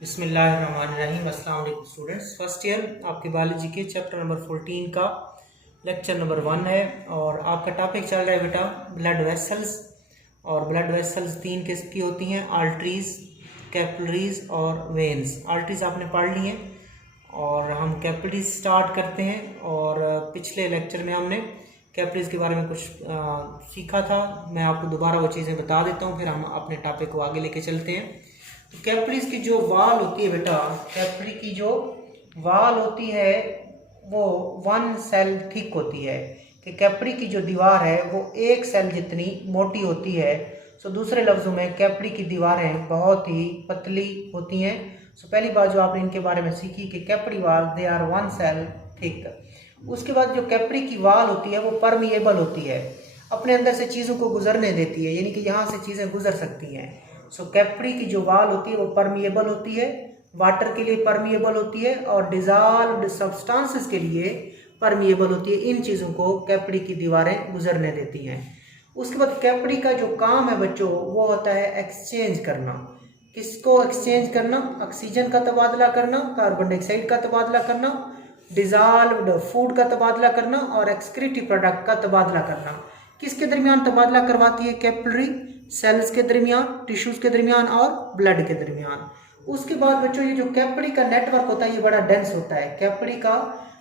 बिस्मिल्लाहिर्रहमानिर्रहीम। अस्सलाम वालेकुम स्टूडेंट्स। फर्स्ट ईयर आपके बायोलॉजी के चैप्टर नंबर 14 का लेक्चर नंबर 1 है और आपका टॉपिक चल रहा है बेटा ब्लड वेसल्स। और ब्लड वेसल्स 3 किस्म की होती हैं, आर्टरीज, कैपिलरीज और वेन्स। आर्टरीज आपने पढ़ ली हैं और हम कैपिलरीज स्टार्ट करते हैं। और पिछले लेक्चर में हमने कैपिलरीज के बारे में कुछ सीखा था। मैं आपको दोबारा वो चीज़ें बता देता हूँ, फिर हम अपने टॉपिक को आगे लेके चलते हैं। तो कैपिलरीज की जो वाल होती है बेटा, कैपिलरी की जो वाल होती है वो 1 सेल थिक होती है कि कैपिलरी की जो दीवार है वो 1 सेल जितनी मोटी होती है। सो दूसरे लफ्ज़ों में कैपिलरी की दीवारें बहुत ही पतली होती हैं। सो पहली बात जो आपने इनके बारे में सीखी कि कैपिलरी वाल दे आर 1 सेल थिक। उसके बाद जो कैपिलरी की वाल होती है वो परमिएबल होती है, अपने अंदर से चीज़ों को गुजरने देती है, यानी कि यहाँ से चीज़ें गुजर सकती हैं। सो कैपिलरी की जो वाल होती है वो परमिएबल होती है, वाटर के लिए परमिएबल होती है और डिजॉल्व्ड सब्सटेंसेस के लिए परमिएबल होती है। इन चीज़ों को कैपिलरी की दीवारें गुजरने देती हैं। उसके बाद कैपिलरी का जो काम है बच्चों वो होता है एक्सचेंज करना। किसको एक्सचेंज करना? ऑक्सीजन का तबादला करना, कार्बन डाइऑक्साइड का तबादला करना, डिजॉल्व्ड फूड का तबादला करना और एक्सक्रीटिव प्रोडक्ट का तबादला करना। किसके दरमियान तबादला करवाती है कैपिलरी? सेल्स के दरमियान, टिश्यूज के दरमियान और ब्लड के दरमियान। उसके बाद बच्चों ये जो कैपिलरी का नेटवर्क होता है ये बड़ा डेंस होता है। कैपिलरी का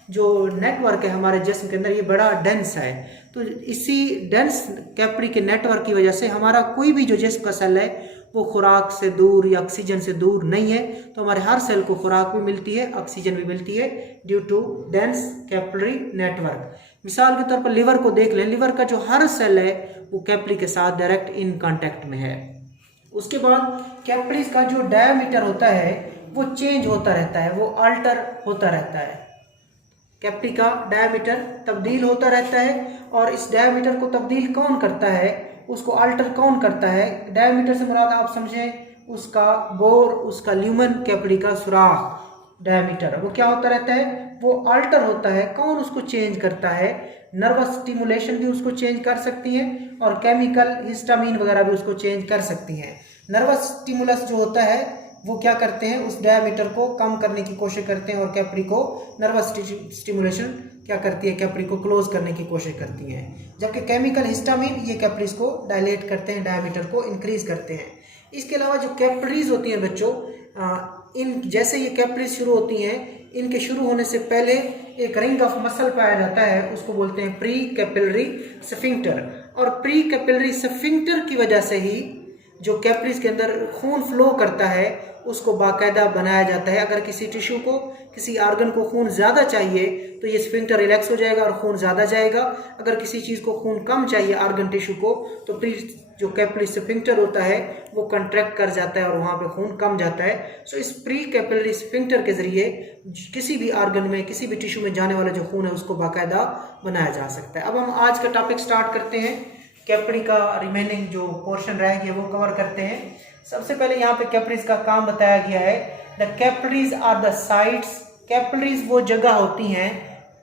जो नेटवर्क है हमारे जिस्म के अंदर ये बड़ा डेंस है। तो इसी डेंस कैपिलरी के नेटवर्क की वजह से हमारा कोई भी जो जिस्म का सेल है वो खुराक से दूर या ऑक्सीजन से दूर नहीं है। तो हमारे हर सेल को खुराक भी मिलती है, ऑक्सीजन भी मिलती है due to dense capillary network. मिसाल के तौर पर लिवर को देख लें, लिवर का जो हर सेल है वो कैपिलरी के साथ डायरेक्ट इन कांटेक्ट में है। उसके बाद कैपिलरीज का जो डायमीटर होता है वो चेंज होता रहता है, वो अल्टर होता रहता है। कैपिलरी का डायमीटर तब्दील होता रहता है और इस डायमीटर को तब्दील कौन करता है, उसको अल्टर कौन करता है? डायमीटर से मुराद आप समझें उसका बोर, उसका ल्यूमन, कैपिलरी का सुराख। डायमीटर वो क्या होता रहता है? वो अल्टर होता है। कौन उसको चेंज करता है? नर्वस स्टिमुलेशन भी उसको चेंज कर सकती है और केमिकल हिस्टामिन वगैरह भी उसको चेंज कर सकती हैं। नर्वस स्टिमुलस जो होता है वो क्या करते हैं, उस डायमीटर को कम करने की कोशिश करते हैं और कैपिलरी को नर्वस स्टिमुलेशन क्या करती है, कैपिलरी को क्लोज करने की कोशिश करती हैं। जबकि केमिकल हिस्टामिन ये कैपिलरीज को डायलेट करते हैं, डायमीटर को इंक्रीज करते हैं। इसके अलावा जो कैपिलरीज होती हैं बच्चों, इन जैसे ये कैपिलरीज शुरू होती हैं, इनके शुरू होने से पहले एक रिंग ऑफ मसल पाया जाता है, उसको बोलते हैं प्री कैपिलरी स्फिंक्टर। और प्री कैपिलरी स्फिंक्टर की वजह से ही जो कैपिलरीज के अंदर खून फ्लो करता है उसको बाकायदा बनाया जाता है। अगर किसी टिश्यू को, किसी आर्गन को खून ज़्यादा चाहिए तो ये स्फिंक्टर रिलैक्स हो जाएगा और खून ज़्यादा जाएगा। अगर किसी चीज़ को खून कम चाहिए आर्गन टिश्यू को तो प्री जो कैपिलरी स्फिंक्टर होता है वो कंट्रैक्ट कर जाता है और वहाँ पे खून कम जाता है। सो इस प्री कैपिलरी स्फिंक्टर के ज़रिए किसी भी आर्गन में, किसी भी टिश्यू में जाने वाला जो खून है उसको बाकायदा बनाया जा सकता है। अब हम आज का टॉपिक स्टार्ट करते हैं। कैपिलरी का रिमेनिंग जो पोर्शन रह गया वो कवर करते हैं। सबसे पहले यहाँ पे कैपिलरीज का काम बताया गया है। The capillaries are the sites. Capillaries वो जगह होती हैं,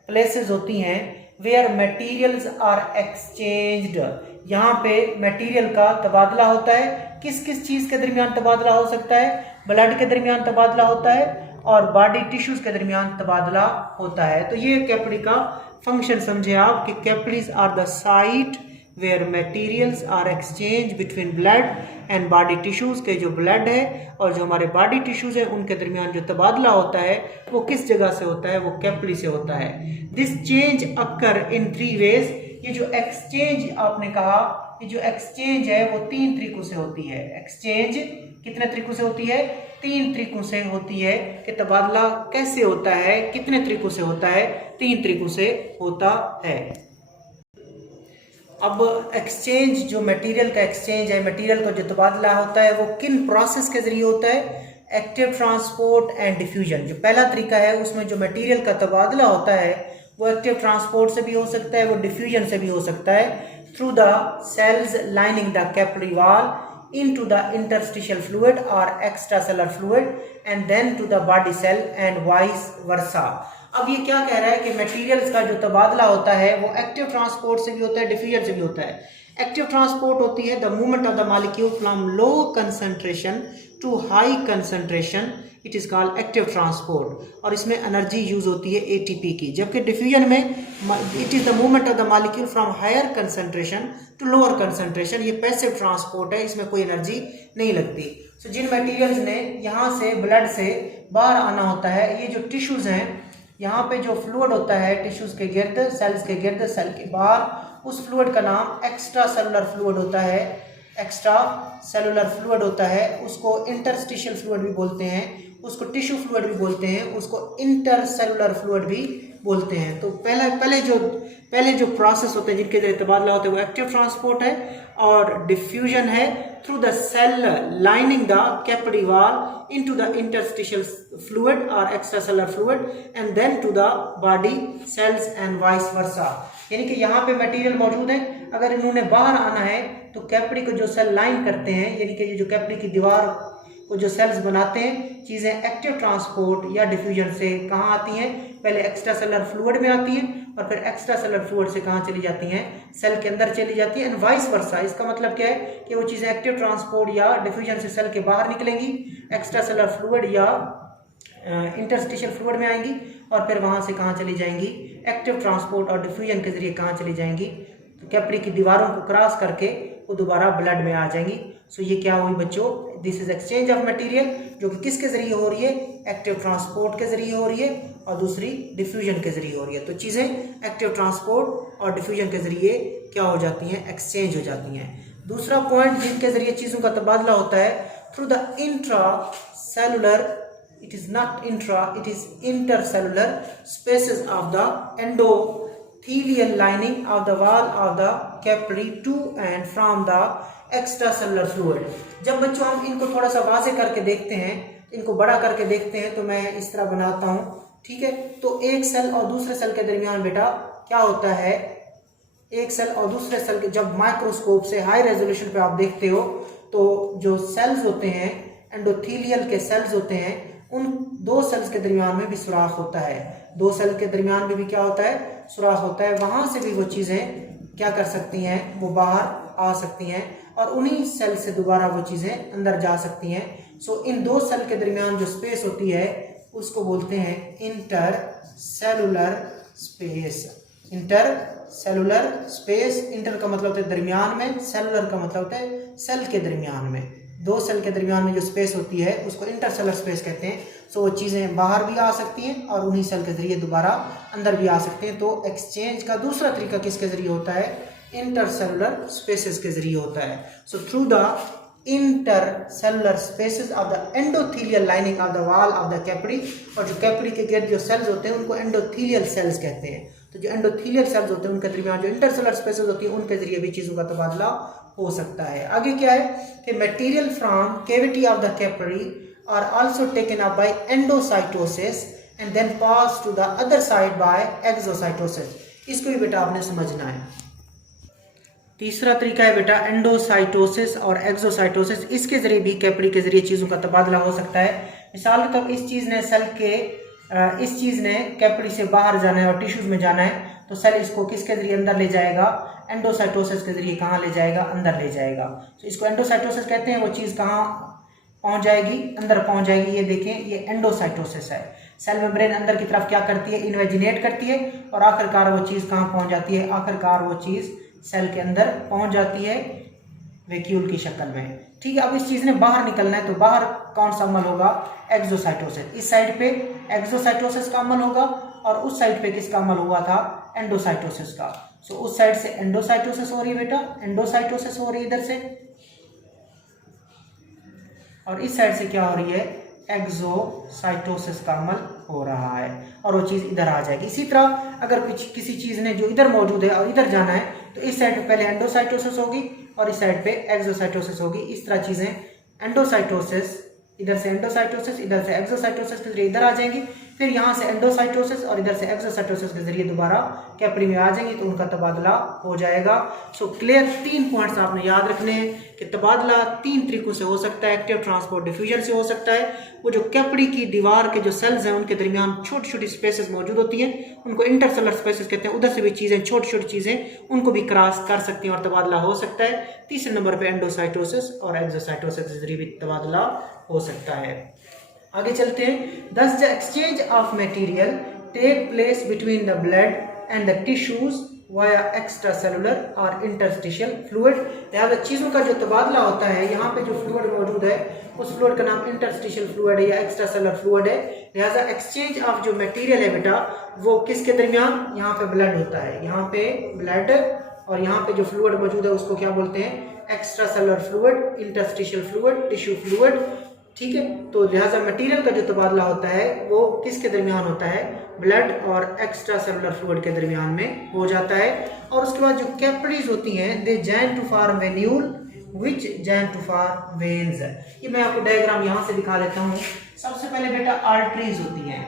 प्लेसेस होती हैं वेयर मटेरियल्स आर एक्सचेंज्ड। यहाँ पे मटेरियल का तबादला होता है। किस किस चीज़ के दरमियान तबादला हो सकता है? ब्लड के दरमियान तबादला होता है और बॉडी टिश्यूज के दरमियान तबादला होता है। तो ये कैपिलरी का फंक्शन समझे आप कि capillaries are the site where materials are exchanged between blood and body tissues के जो blood है और जो हमारे body tissues है उनके दरमियान जो तबादला होता है वो किस जगह से होता है? वो कैपिलरी से होता है। This change occur in 3 ways। ये जो exchange आपने कहा, ये जो exchange है वो 3 तरीकों से होती है। exchange कितने तरीकों से होती है? 3 तरीकों से होती है। कि तबादला कैसे होता है, कितने तरीकों से होता है? 3 तरीकों से होता है। अब एक्सचेंज जो मटेरियल का एक्सचेंज है, मटेरियल का जो तबादला होता है वो किन प्रोसेस के जरिए होता है? Active transport and diffusion. जो पहला तरीका है उसमें जो मटेरियल का तबादला होता है वो एक्टिव ट्रांसपोर्ट से भी हो सकता है, वो डिफ्यूजन से भी हो सकता है। Through the cells lining the capillary wall into the interstitial fluid और extracellular fluid and then to the body cell and vice versa. अब ये क्या कह रहा है कि मटेरियल्स का जो तबादला होता है वो एक्टिव ट्रांसपोर्ट से भी होता है, डिफ्यूजन से भी होता है। एक्टिव ट्रांसपोर्ट होती है the movement of the molecule from low concentration to high concentration it is called active transport, और इसमें एनर्जी यूज होती है एटीपी की। जबकि डिफ्यूजन में it is the movement of the molecule from higher concentration to lower concentration, ये passive transport है, इसमें कोई एनर्जी नहीं लगती। सो जिन मटेरियल्स ने यहाँ से ब्लड से बाहर आना होता है, ये जो टिश्यूज़ हैं, यहाँ पे जो फ्लूइड होता है टिश्यूज़ के गिर्द, सेल्स के गिर्द, सेल के बाहर, उस फ्लूइड का नाम एक्स्ट्रा सेलुलर फ्लूइड होता है। एक्स्ट्रा सेलुलर फ्लूइड होता है, उसको इंटरस्टिशियल फ्लूइड भी बोलते हैं, उसको टिश्यू फ्लूइड भी बोलते हैं, उसको इंटरसेलुलर फ्लूइड भी बोलते हैं। तो पहले जो प्रोसेस होते हैं जिनके जरिए तबादला होता है वो एक्टिव ट्रांसपोर्ट है, और डिफ्यूजन है through the cell lining the capillary wall into the interstitial fluid और extracellular fluid and then to the body cells and vice versa. यानी कि यहाँ पे मटेरियल मौजूद है, अगर इन्होंने बाहर आना है तो कैपिलरी को जो सेल लाइन करते हैं, यानी कि जो कैपिलरी की दीवार को जो सेल्स बनाते हैं, चीज़ें एक्टिव ट्रांसपोर्ट या डिफ्यूजन से कहाँ आती हैं, पहले एक्स्ट्रा सेलुलर फ्लूइड में आती हैं और फिर एक्स्ट्रा सेलुलर फ्लूइड से कहाँ चली जाती हैं, सेल के अंदर चली जाती है, एंड वाइस वर्सा। इसका मतलब क्या है कि वो चीज़ें एक्टिव ट्रांसपोर्ट या डिफ्यूजन से सेल के बाहर निकलेंगी, एक्स्ट्रा सेलुलर फ्लूइड या इंटरस्टिशियल फ्लूइड में आएंगी, और फिर वहाँ से कहाँ चली जाएंगी, एक्टिव ट्रांसपोर्ट और डिफ्यूजन के जरिए कहाँ चली जाएंगी, तो कैपिलरी की दीवारों को क्रॉस करके वो दोबारा ब्लड में आ जाएंगी। सो ये क्या हुई बच्चों, this is exchange of material, जो कि किसके जरिए हो रही है, एक्टिव ट्रांसपोर्ट के जरिए हो रही है, और दूसरी डिफ्यूजन के जरिए हो रही है। तो चीज़ें एक्टिव ट्रांसपोर्ट और डिफ्यूजन के जरिए क्या हो जाती हैं, एक्सचेंज हो जाती हैं। दूसरा पॉइंट जिनके जरिए चीज़ों का तबादला होता है, through the intra cellular, it is not intra, it is intercellular spaces of the endothelial lining of the wall of the capillary to and from the extracellular fluid। जब बच्चों हम इनको थोड़ा सा वाज़े करके देखते हैं, इनको बड़ा करके देखते हैं, तो मैं इस तरह बनाता हूँ, ठीक है। तो एक सेल और दूसरे सेल के दरमियान बेटा क्या होता है, एक सेल और दूसरे सेल के जब माइक्रोस्कोप से हाई रेजोल्यूशन पे आप देखते हो, तो जो सेल्स होते हैं, एंडोथीलियल के सेल्स होते हैं, उन दो सेल्स के दरमियान में भी सुराख होता है, दो सेल के दरमियान में भी क्या होता है, सुराख होता है। वहां से भी वो चीज़ें क्या कर सकती हैं, वो बाहर आ सकती हैं, और उन्हीं सेल से दोबारा वो चीज़ें अंदर जा सकती हैं। सो इन दो सेल के दरमियान जो स्पेस होती है उसको बोलते हैं inter cellular space. Inter cellular space, inter का मतलब होता है दरमियान में, सेलुलर का मतलब होता है सेल के दरमियान में। दो सेल के दरमियान में जो स्पेस होती है उसको इंटरसेलुलर स्पेस कहते हैं। सो वो चीज़ें बाहर भी आ सकती हैं और उन्हीं सेल के जरिए दोबारा अंदर भी आ सकते हैं। तो एक्सचेंज का दूसरा तरीका किसके जरिए होता है, इंटरसेलुलर स्पेसेस के जरिए होता है। So through the intercellular spaces of the endothelial lining of the wall of the capillary, और जो कैपिलरी के गिर्द जो सेल्स होते हैं उनको एंडोथीलियल सेल्स कहते हैं। तो जो एंडोथीलियल सेल्स होते हैं उनके दरमियान जो इंटरसेलुलर स्पेसेस होती है उनके जरिए भी चीज़ों का तबादला हो सकता है। आगे क्या है कि material from cavity of the capillary are also taken up by endocytosis and then pass to the other side by exocytosis. इसको भी बेटा आपने समझना है। तीसरा तरीका है बेटा एंडोसाइटोसिस और एक्सोसाइटोसिस। इसके जरिए भी कैपिलरी के जरिए चीज़ों का तबादला हो सकता है। मिसाल के तौर इस चीज़ ने कैपिलरी से बाहर जाना है और टिश्यूज में जाना है, तो सेल इसको किसके जरिए अंदर ले जाएगा, एंडोसाइटोसिस के जरिए कहाँ ले जाएगा, अंदर ले जाएगा। तो इसको एंडोसाइटोसिस कहते हैं। वो चीज़ कहाँ पहुँच जाएगी, अंदर पहुँच जाएगी। ये देखें, ये एंडोसाइटोसिस है। सेल मेम्ब्रेन अंदर की तरफ क्या करती है, इन्वेजिनेट करती है, और आखिरकार वो चीज़ कहाँ पहुँच जाती है, आखिरकार वो चीज़ सेल के अंदर पहुँच जाती है वैक्यूल की शक्ल में। ठीक है, अब इस चीज़ ने बाहर निकलना है, तो बाहर कौन सा अमल होगा, एक्सोसाइटोसिस। इस साइड पे एक्सोसाइटोसिस का अमल होगा और उस साइड पे किसका अमल हुआ था, एंडोसाइटोसिस का। सो उस साइड से एंडोसाइटोसिस हो रही है बेटा, एंडोसाइटोसिस हो रही है इधर से, और इस साइड से क्या हो रही है, एक्सोसाइटोसिस का अमल हो रहा है, और वो चीज़ इधर आ जाएगी। इसी तरह अगर किसी चीज़ ने जो इधर मौजूद है और इधर जाना है, तो इस साइड पे पहले एंडोसाइटोसिस होगी और इस साइड पे एक्सोसाइटोसिस होगी। इस तरह चीज़ें एंडोसाइटोसिस, इधर से एंडोसाइटोसिस, इधर से एक्सोसाइटोसिस के जरिए इधर आ जाएंगी, फिर यहाँ से एंडोसाइटोसिस और इधर से एक्सोसाइटोसिस के जरिए दोबारा कैपिलरी में आ जाएंगी तो उनका तबादला हो जाएगा। सो क्लियर, 3 पॉइंट्स आपने याद रखने हैं कि तबादला 3 तरीकों से हो सकता है। एक्टिव ट्रांसपोर्ट डिफ्यूजन से हो सकता है, वो जो कैपिलरी की दीवार के जो सेल्स हैं उनके दरमियान छोटी छोटी स्पेसेस मौजूद होती हैं, उनको इंटरसेलर स्पेसेस कहते हैं, उधर से भी चीज़ें छोटी छोटी चीज़ें उनको भी क्रॉस कर सकती हैं और तबादला हो सकता है। तीसरे नंबर पर एंडोसाइटोसिस और एक्सोसाइटोसिस के जरिए भी तबादला हो सकता है। आगे चलते हैं। Thus the exchange of material take place between the blood and the tissues via extracellular or interstitial fluid। लिहाजा चीज़ों का जो तबादला होता है, यहाँ पे जो फ्लूइड मौजूद है उस फ्लूइड का नाम इंटरस्टिशियल फ्लूइड है या एक्स्ट्रासेलुलर फ्लूइड है। लिहाजा एक्सचेंज ऑफ जो मटेरियल है बेटा वो किसके दरमियान, यहाँ पे ब्लड होता है, यहाँ पे ब्लड और यहाँ पे जो फ्लूइड मौजूद है उसको क्या बोलते हैं, extracellular fluid, interstitial fluid, tissue fluid. ठीक है, तो लिहाजा मटेरियल का जो तबादला होता है वो किसके दरमियान होता है, ब्लड और एक्स्ट्रा सेलुलर फ्लूइड के दरमियान में हो जाता है। और उसके बाद जो कैपिलरीज होती हैं they join to form venule which join to form veins. ये मैं आपको डायग्राम यहाँ से दिखा देता हूँ। सबसे पहले बेटा आर्टरीज होती हैं।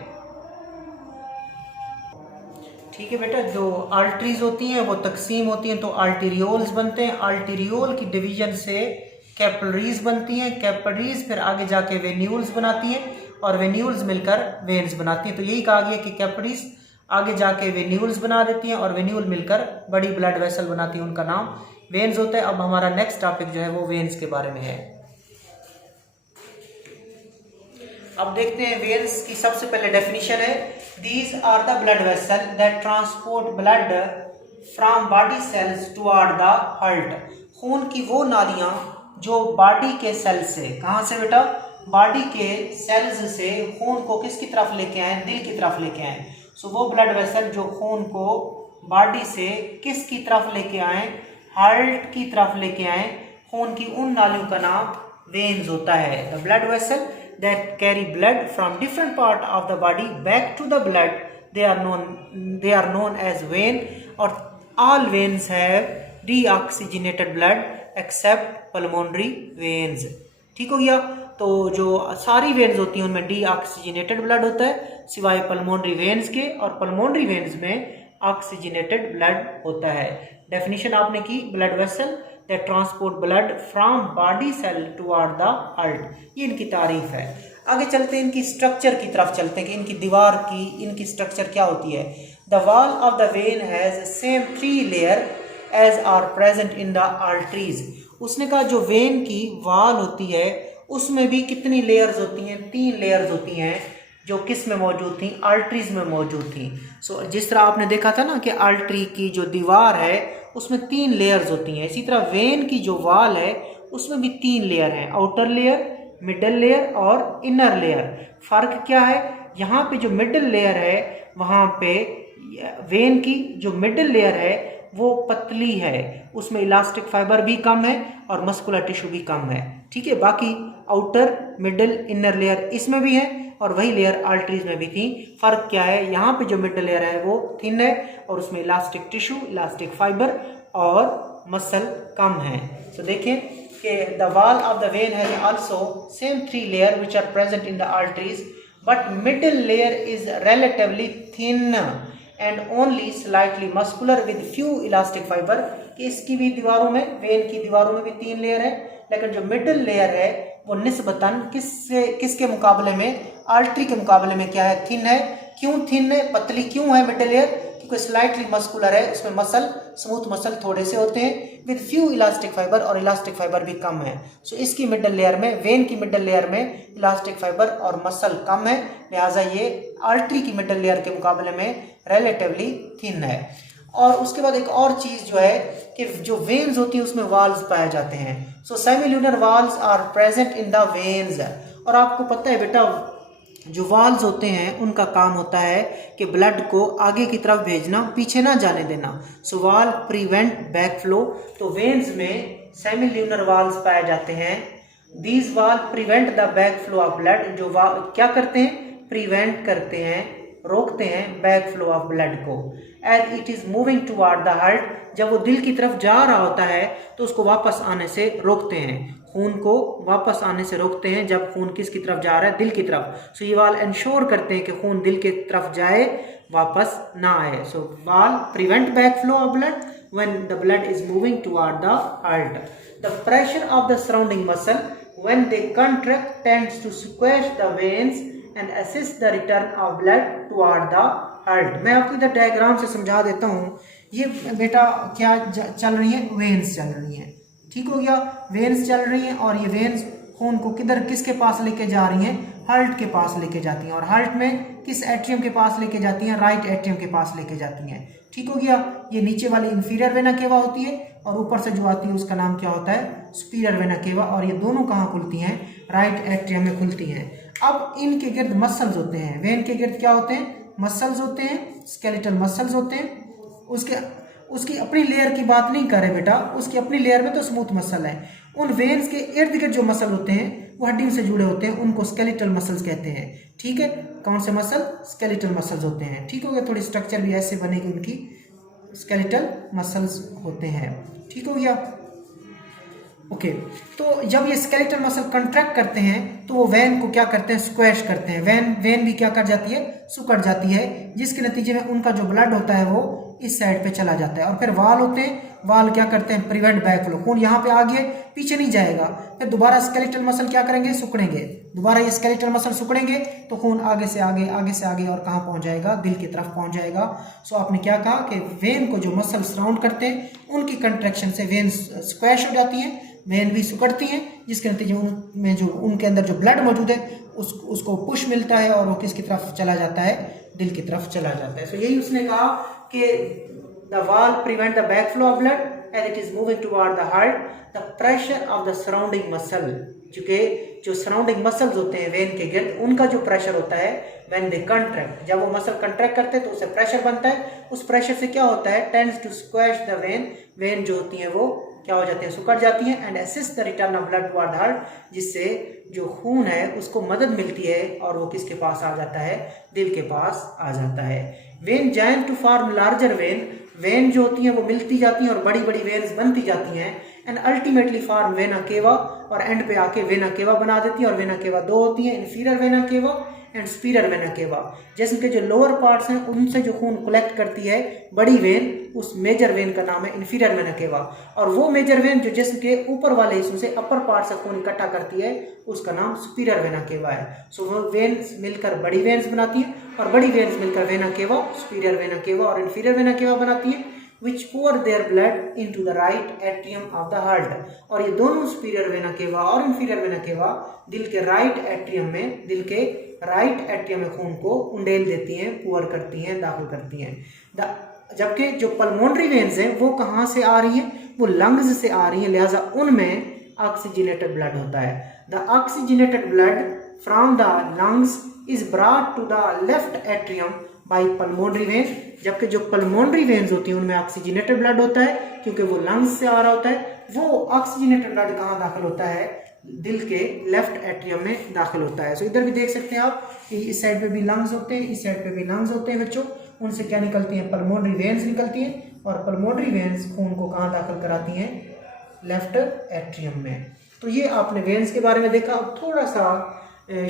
ठीक है बेटा, जो आर्टरीज होती हैं वो तकसीम होती हैं तो आर्टेरियोल्स बनते हैं। आर्टेरियोल की डिवीजन से कैपिलरीज बनती हैं, कैपिलरीज फिर आगे जाके वेन्यूल्स बनाती हैं और वेन्यूल्स मिलकर वेन्स बनाती हैं। तो यही कहा गया कि कैपिलरीज आगे जाके वेन्यूल्स बना देती हैं और वेन्यूल मिलकर बड़ी ब्लड वेसल बनाती हैं, उनका नाम वेन्स होता है। अब हमारा नेक्स्ट टॉपिक जो है वो वेन्स के बारे में है। अब देखते हैं वेन्स की सबसे पहले डेफिनेशन है, these are the blood vessel that transport blood from body cells toward the heart. खून की वो नालियां जो बॉडी के सेल से, कहाँ से बेटा, बॉडी के सेल्स से खून को किसकी तरफ लेके आए, दिल की तरफ लेके आए। सो वो ब्लड वेसल जो खून को बॉडी से किसकी तरफ लेके आए, हार्ट की तरफ लेके आए, खून की उन नालियों का नाम वेन्स होता है। The blood vessel that carry blood from different part of the body back to the blood they are known as vein. और all veins have deoxygenated blood except pulmonary veins. ठीक हो गया, तो जो सारी वेन्स होती हैं उनमें डीऑक्सीजनेटेड ब्लड होता है सिवाय पल्मोनरी वेन्स के, और पल्मोनरी वेन्स में ऑक्सीजनेटेड ब्लड होता है। डेफिनेशन आपने की, blood vessel that transport blood from body cell toward the heart, ये इनकी तारीफ है। आगे चलते हैं, इनकी स्ट्रक्चर की तरफ चलते हैं कि इनकी दीवार की इनकी स्ट्रक्चर क्या होती है। The wall of the vein has same 3 layer as are present in the arteries. उसने कहा जो वेन की वॉल होती है उसमें भी कितनी लेयर्स होती हैं, 3 लेयर्स होती हैं जो किस में मौजूद थी, आर्टरीज में मौजूद थी। सो जिस तरह आपने देखा था ना कि आर्टरी की जो दीवार है उसमें 3 लेयर्स होती हैं, इसी तरह वेन की जो वॉल है उसमें भी 3 लेयर हैं, आउटर लेयर, मिडल लेयर और इनर लेयर। फ़र्क क्या है, यहाँ पे जो मिडल लेयर है वहाँ पे वेन की जो मिडल लेयर है वो पतली है, उसमें इलास्टिक फाइबर भी कम है और मस्कुलर टिश्यू भी कम है। ठीक है, बाकी आउटर, मिडल, इनर लेयर इसमें भी है और वही लेयर आर्टरीज में भी थी। फ़र्क क्या है, यहाँ पे जो मिडल लेयर है वो थिन है और उसमें इलास्टिक टिश्यू, इलास्टिक फाइबर और मसल कम है। तो देखें कि the wall of the vein has also same 3 layer which are present in the arteries but middle layer is relatively thin and only slightly muscular with few elastic fibre. कि इसकी भी दीवारों में, वेन की दीवारों में भी 3 लेयर है, लेकिन जो मिडल लेयर है वो निस्बतन किसके मुकाबले में, आर्टरी के मुकाबले में क्या है, थिन है। क्यों थिन है, पतली क्यों है मिडल लेयर, क्योंकि स्लाइटली मस्कुलर है, उसमें मसल, स्मूथ मसल थोड़े से होते हैं, विद फ्यू इलास्टिक फाइबर, और इलास्टिक फाइबर भी कम है। सो इसकी मिडल लेयर में, वेन की मिडल लेयर में इलास्टिक फाइबर और मसल कम है, लिहाजा ये आर्टरी की मिडल लेयर के मुकाबले में रिलेटिवली थिन है। और उसके बाद एक और चीज़ जो है कि जो वेन्स होती हैं उसमें वाल्स पाए जाते हैं। So semilunar valves are present in the veins. और आपको पता है बेटा जो वाल्स होते हैं उनका काम होता है कि ब्लड को आगे की तरफ भेजना, पीछे ना जाने देना। So valve prevent back flow. तो वेन्स में सेमिल्यूनर वाल्स पाए जाते हैं। These valve prevent the back flow of blood. जो क्या करते हैं, प्रिवेंट करते हैं, रोकते हैं बैक फ्लो ऑफ ब्लड को। As it is moving toward the heart, जब वो दिल की तरफ जा रहा होता है तो उसको वापस आने से रोकते हैं। खून को वापस आने से रोकते हैं जब खून किसकी तरफ जा रहा है, दिल की तरफ। सो ये वाल इंश्योर करते हैं कि खून दिल की तरफ जाए, वापस ना आए। So valve prevent back flow of blood when the blood is moving toward the heart. The pressure of the surrounding muscle when they contract tends to squash the veins and assist the return of blood toward the heart. मैं आपको इधर diagram से समझा देता हूँ। ये बेटा क्या चल रही है, वेन्स चल रही हैं, ठीक हो गया, वेन्स चल रही हैं। और ये वेन्स खून को किसके पास लेके जा रही हैं, हार्ट के पास लेके जाती हैं। और हार्ट में किस एट्रियम के पास लेके जाती हैं, राइट एट्रियम के पास लेके जाती हैं, ठीक हो गया। ये नीचे वाली इंफीरियर वेना केवा होती है और ऊपर से जो आती है उसका नाम क्या होता है, सुपीरियर वेना केवा। और ये दोनों कहाँ खुलती हैं, राइट एट्रियम में खुलती हैं। अब इनके गिर्द मसल्स होते हैं, वेन के गिर्द क्या होते हैं, मसल्स होते हैं, स्केलेटल मसल्स होते हैं। उसकी अपनी लेयर की बात नहीं कर रहे बेटा, उसकी अपनी लेयर में तो स्मूथ मसल है। उन वेन्स के इर्द गिर्द जो मसल होते हैं वो हड्डियों से जुड़े होते हैं, उनको स्केलेटल मसल्स कहते हैं, ठीक है। कौन से मसल, स्केलेटल मसल्स होते हैं, ठीक हो गया। थोड़ी स्ट्रक्चर भी ऐसे बनेगी उनकी, स्केलेटल मसल्स होते हैं, ठीक हो गया, ओके। तो जब ये स्केलेटल मसल कंट्रैक्ट करते हैं तो वो वेन को क्या करते हैं, स्क्वैश करते हैं। वेन भी क्या कर जाती है, सुकड़ जाती है, जिसके नतीजे में उनका जो ब्लड होता है वो इस साइड पे चला जाता है। और फिर वाल होते हैं, वाल क्या करते हैं, प्रिवेंट बैक फ्लो, खून यहाँ पे आगे पीछे नहीं जाएगा। फिर दोबारा स्केलेटल मसल क्या करेंगे, सुकड़ेंगे, दोबारा ये स्केलेटल मसल सुकड़ेंगे तो खून आगे से आगे, आगे से आगे और कहाँ पहुंच जाएगा, दिल की तरफ पहुंच जाएगा। सो आपने क्या कहा कि वेन को जो मसल सराउंड करते हैं उनकी कंट्रैक्शन से वेन स्क्वैश हो जाती है, वेन भी सुकड़ती हैं, जिसके नतीजे में जो उनके अंदर जो ब्लड मौजूद है उसको पुश मिलता है और वो किसकी तरफ चला जाता है, दिल की तरफ चला जाता है। सो यही उसने कहा कि the valve prevent the back flow of blood as it is moving toward the heart. The pressure of the surrounding muscle, चूंकि जो सराउंडिंग मसल्स होते हैं वेन के गिर्द, उनका जो प्रेशर होता है व्हेन दे कंट्रैक्ट, जब वो मसल कंट्रैक्ट करते हैं तो उससे प्रेशर बनता है। उस प्रेशर से क्या होता है, tends to squash the vein, vein जो होती है वो क्या हो जाती है, सुकड़ जाती है। And assist the return of blood toward the heart, जिससे जो खून है उसको मदद मिलती है और वो किसके पास आ जाता है, दिल के पास आ जाता है। Vein join to form larger vein, vein जो होती हैं वो मिलती जाती हैं और बड़ी बड़ी वेन्स बनती जाती हैं। And ultimately form vena cava, और एंड पे आके वेना केवा बना देती है। और वेना केवा दो होती हैं, inferior vena cava and superior vena cava. जैसे के जो लोअर पार्ट्स हैं उनसे जो खून कलेक्ट करती है बड़ी वेन, उस मेजर वेन का नाम है इंफीरियर वेना केवा। और वो मेजर वेन जो जिस्म के ऊपर वाले हिस्सों से, अपर पार्ट से खून इकट्ठा करती है, उसका नाम सुपीरियर वेना केवा है। सो वो वेन्स मिलकर बड़ी वेन्स बनाती है और बड़ी वेन्स मिलकर vena cava, superior vena cava और इंफीरियर वेना केवा बनाती है, which pour their blood into the right atrium of the heart। और ये दोनों सुपीरियर वेना केवा और इंफीरियर वेना केवा दिल के राइट एट्रियम में, दिल के राइट एट्रियम में खून को उंडेल देती हैं, पुअर करती हैं, दाखिल करती हैं। जबकि जो पल्मोनरी वेन्स हैं वो कहाँ से आ रही हैं, वो लंग्स से आ रही हैं, लिहाजा उनमें ऑक्सीजनेटेड ब्लड होता है। The oxygenated blood from the lungs is brought to the left atrium by pulmonary vein. जबकि जो पल्मोनरी वेन्स होती हैं उनमें ऑक्सीजनेटेड ब्लड होता है, क्योंकि वो लंग्स से आ रहा होता है। वो ऑक्सीजनेटेड ब्लड कहाँ दाखिल होता है, दिल के लेफ्ट एट्रियम में दाखिल होता है। सो इधर भी देख सकते हैं आप कि इस साइड पे भी लंग्स होते हैं, इस साइड पे भी लंग्स होते हैं बच्चों। उनसे क्या निकलती हैं, पल्मोनरी वेन्स निकलती हैं, और पल्मोनरी वेन्स खून को कहाँ दाखिल कराती हैं, लेफ्ट एट्रियम में। तो ये आपने वेन्स के बारे में देखा। अब थोड़ा सा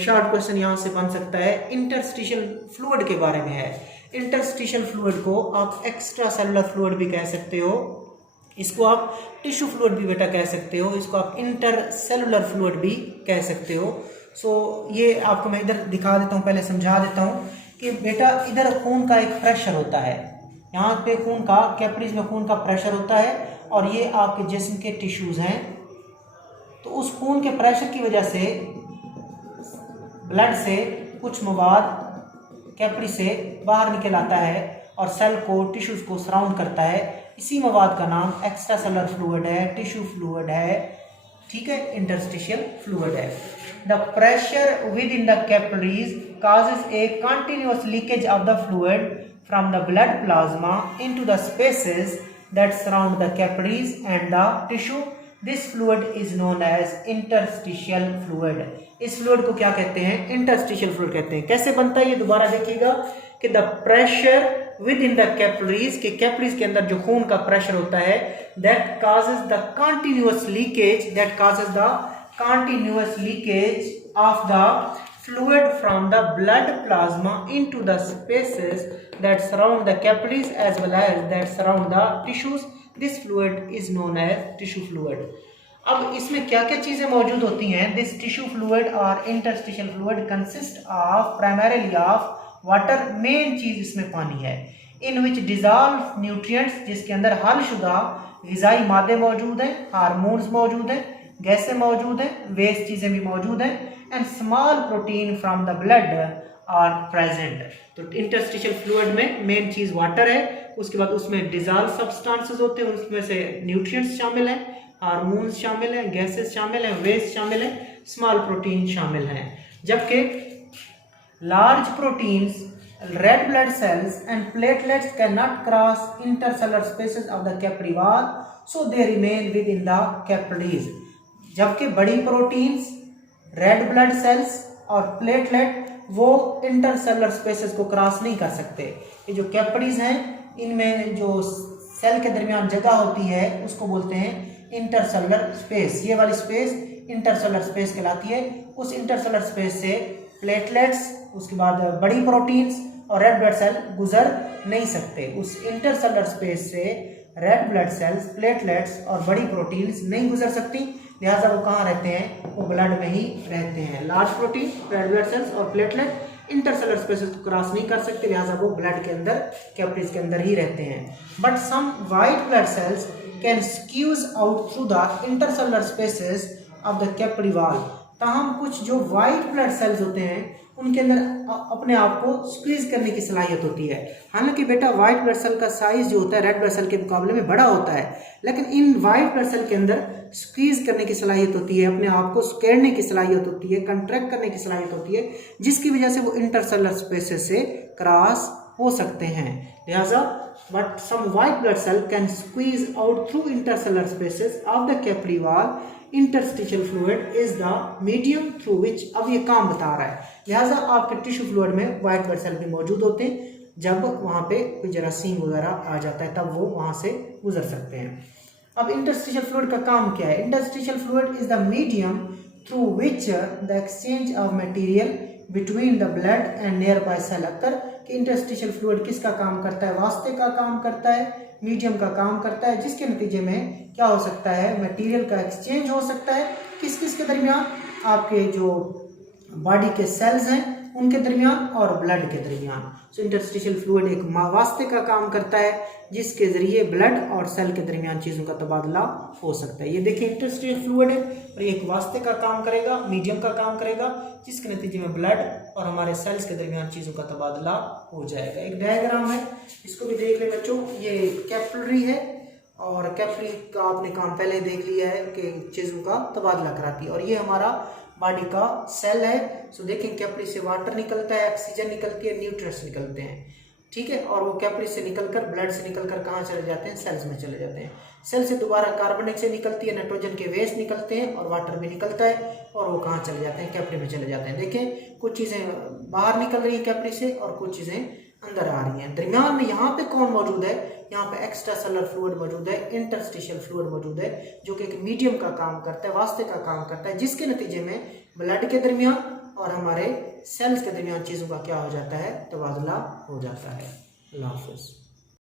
शॉर्ट क्वेश्चन यहाँ से बन सकता है, इंटरस्टिशियल फ्लूइड के बारे में है। इंटरस्टिशियल फ्लूइड को आप एक्स्ट्रा सेलुलर फ्लूइड भी कह सकते हो, इसको आप टिश्यू फ्लूइड भी बेटा कह सकते हो, इसको आप इंटरसेलुलर फ्लूइड भी कह सकते हो। सो ये आपको मैं इधर दिखा देता हूँ, पहले समझा देता हूँ कि बेटा इधर खून का एक प्रेशर होता है, यहाँ पे खून का कैपिलरीज में खून का प्रेशर होता है, और ये आपके जिस्म के टिश्यूज हैं। तो उस खून के प्रेशर की वजह से ब्लड से कुछ मवाद कैपिलरी से बाहर निकल आता है और सेल को, टिश्यूज को सराउंड करता है। इसी मवाद का नाम एक्स्ट्रा सेलुलर फ्लूइड है, टिश्यू फ्लूइड है, ठीक है, इंटरस्टिशियल फ्लूइड है। The pressure with in the capillaries causes a continuous leakage of the fluid from the blood plasma into the spaces that surround the capillaries and the tissue. This fluid is known as interstitial fluid. इस fluid को क्या कहते हैं, interstitial fluid कहते हैं। कैसे बनता है ये दोबारा देखिएगा कि the pressure with in the capillaries, के कैपिलरीज के अंदर जो खून का प्रेशर होता है, that causes the continuous leakage, that causes the continuous leakage of the fluid from the blood plasma into the spaces that surround the capillaries as well as that surround the tissues. This fluid is known as tissue fluid. अब इसमें क्या क्या चीजें मौजूद होती हैं? This tissue fluid or interstitial fluid consists of primarily of water, main चीज इसमें पानी है, in which dissolve nutrients, जिसके अंदर हलशुदा ग़िज़ाई मादे मौजूद हैं, हार्मोन्स मौजूद हैं, गैसें मौजूद हैं, वेस्ट चीजें भी मौजूद हैं, and small protein from the blood are present. तो इंटरस्टिशियल फ्लूइड में मेन चीज वाटर है, उसके बाद उसमें डिजॉल्व सब्सटेंसेस होते हैं, उसमें से न्यूट्रिएंट्स शामिल हैं, हार्मोन्स शामिल हैं, गैसेस शामिल हैं, वेस्ट शामिल हैं, स्मॉल प्रोटीन शामिल हैं। जबकि large proteins, red blood cells and platelets can not cross intercellular spaces of the capillary wall, so they remain with in the capillaries. जबकि बड़ी प्रोटीन्स, रेड ब्लड सेल्स और प्लेटलेट वो intercellular spaces को cross नहीं कर सकते। ये जो कैपिलरीज हैं, इनमें जो सेल के दरमियान जगह होती है उसको बोलते हैं इंटरसेलुलर स्पेस। ये वाली स्पेस इंटरसेलुलर स्पेस कहलाती है। उस इंटरसेलुलर स्पेस से प्लेटलेट्स, उसके बाद बड़ी प्रोटीन्स और रेड ब्लड सेल गुजर नहीं सकते। उस इंटरसेलुलर स्पेस से रेड ब्लड सेल्स, प्लेटलेट्स और बड़ी प्रोटीन्स नहीं गुजर सकती, लिहाजा वो कहाँ रहते हैं? वो ब्लड में ही रहते हैं। Large protein, red blood cells और प्लेटलेट इंटरसेलुलर स्पेसेस को क्रॉस नहीं कर सकते, लिहाजा वो ब्लड के अंदर, कैपिलरीज के अंदर ही रहते हैं। But some white blood cells can squeeze out through the intercellular spaces of the capillary wall. ताहम कुछ जो वाइट ब्लड सेल्स होते हैं उनके अंदर अपने आप को स्क्वीज करने की सलाहियत होती है। हालांकि बेटा वाइट ब्लड सेल का साइज जो होता है रेड ब्लड सेल के मुकाबले में बड़ा होता है, लेकिन इन वाइट ब्लड सेल के अंदर स्क्वीज करने की सलाहियत होती है, अपने आप को स्केड़ने की सलाहियत होती है, कंट्रैक्ट करने की सलाहियत होती है, जिसकी वजह से वो इंटरसेलुलर स्पेसेस से क्रॉस हो सकते हैं। लिहाजा but some white blood cell can squeeze out through intercellular spaces of the capillary wall. Interstitial fluid is the medium through which, अब ये काम बता रहा है, लिहाजा आपके टिश्यू फ्लूइड में वाइट ब्लड सेल भी मौजूद होते हैं। जब वहाँ पे कोई जरासीम वगैरह आ जाता है तब वो वहाँ से गुजर सकते हैं। अब इंटरस्टिशियल फ्लूइड का काम क्या है? Interstitial fluid is the medium through which the exchange of material between the blood and nearby cell occur. कि इंटरस्टिशियल फ्लूइड किसका काम करता है? वास्ते का काम करता है, मीडियम का काम करता है, जिसके नतीजे में क्या हो सकता है? मटेरियल का एक्सचेंज हो सकता है। किस किस के दरमियान? आपके जो बॉडी के सेल्स हैं उनके दरमियान और ब्लड के दरमियान। सो इंटरस्टिशियल फ्लूइड एक वास्ते का काम करता है, जिसके जरिए ब्लड और सेल के दरमियान चीज़ों का तबादला हो सकता है। ये देखिए इंटरस्टिशियल फ्लूइड है और ये एक वास्ते का काम करेगा, मीडियम का काम करेगा, जिसके नतीजे में ब्लड और हमारे सेल्स के दरमियान चीज़ों का तबादला हो जाएगा। एक डायग्राम है, इसको भी देख ले बच्चों। ये कैपिलरी है और कैपिलरी का आपने काम पहले देख लिया है कि चीज़ों का तबादला कराती है। और ये हमारा बॉडी का सेल है। सो देखें कैपिलरी से वाटर निकलता है, ऑक्सीजन निकलती है, न्यूट्रिएंट्स निकलते हैं, ठीक है। और वो कैपिलरी से निकलकर, ब्लड से निकलकर कहाँ चले जाते हैं? सेल्स में चले जाते हैं। सेल से दोबारा कार्बन डाइऑक्साइड निकलती है, नाइट्रोजन के वेस्ट निकलते हैं और वाटर भी निकलता है, और वो कहाँ चले जाते हैं? कैपिलरी में चले जाते हैं। देखें कुछ चीज़ें बाहर निकल रही हैं कैपिलरी से और कुछ चीज़ें अंदर आ रही हैं। दरमियान में यहाँ पे कौन मौजूद है? यहाँ पे एक्स्ट्रा सेलुलर फ्लूइड मौजूद है, इंटरस्टिशियल फ्लूइड मौजूद है, जो कि एक मीडियम का काम करता है, वास्ते का काम करता है, जिसके नतीजे में ब्लड के दरमियान और हमारे सेल्स के दरमियान चीज़ों का क्या हो जाता है? तबादला हो जाता है। अल्लाह हाफ़िज़।